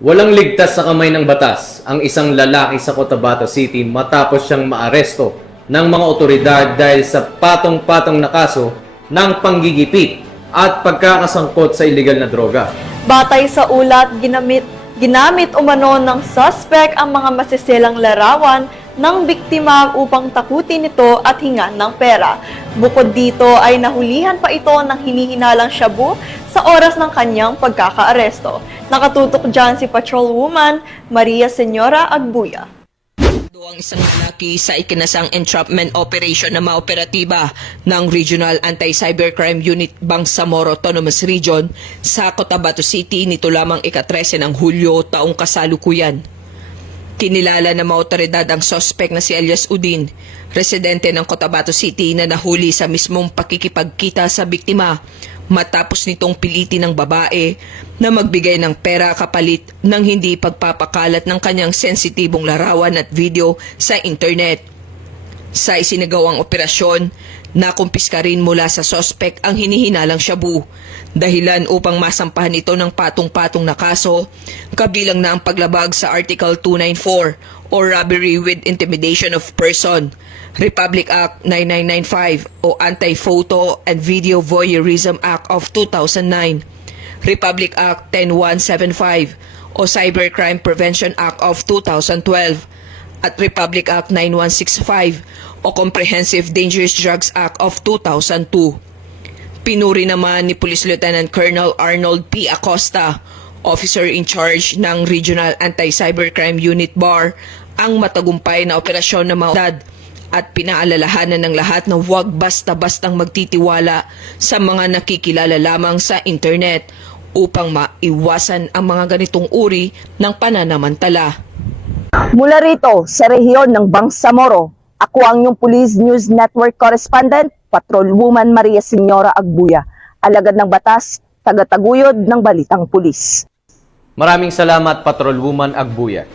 Walang ligtas sa kamay ng batas ang isang lalaki sa Cotabato City matapos siyang maaresto ng mga otoridad dahil sa patong-patong na kaso ng panggigipit at pagkakasangkot sa iligal na droga. Batay sa ulat, ginamit umano ng suspect ang mga masiselang larawan ng biktima upang takutin ito at hingan ng pera. Bukod dito ay nahulihan pa ito ng hinihinalang shabu sa oras ng kanyang pagkakaaresto. Nakatutok dyan si Patrolwoman Maria Senyora Agbuya. Ang isang lalaki sa ikinasang entrapment operation na maoperatiba ng Regional Anti-Cybercrime Unit Bangsamoro Autonomous Region sa Cotabato City nito lamang ika-13 ng Hulyo taong kasalukuyan. Kinilala ng mga otoridad ang sospek na si Elias Udin, residente ng Cotabato City na nahuli sa mismong pakikipagkita sa biktima matapos nitong pilitin ng babae na magbigay ng pera kapalit ng hindi pagpapakalat ng kanyang sensitibong larawan at video sa internet. Sa isinagawang operasyon, nakumpiska rin mula sa sospek ang hinihinalang shabu, dahilan upang masampahan ito ng patong-patong na kaso, kabilang na ang paglabag sa Article 294 o Robbery with Intimidation of Person, Republic Act 9995 o Anti-Photo and Video Voyeurism Act of 2009, Republic Act 10175 o Cybercrime Prevention Act of 2012, at Republic Act 9165 o Comprehensive Dangerous Drugs Act of 2002. Pinuri naman ni Police Lieutenant Colonel Arnold P. Acosta, Officer in Charge ng Regional Anti-Cybercrime Unit BAR, ang matagumpay na operasyon ng mga otoridad at pinaalalahanan ng lahat na huwag basta-bastang magtitiwala sa mga nakikilala lamang sa internet upang maiwasan ang mga ganitong uri ng pananamantala. Mula rito sa rehiyon ng Bangsamoro, ako ang inyong Police News Network Correspondent, Patrolwoman Maria Senyora Agbuya, alagad ng batas, tagataguyod ng balitang pulis. Maraming salamat, Patrolwoman Agbuya.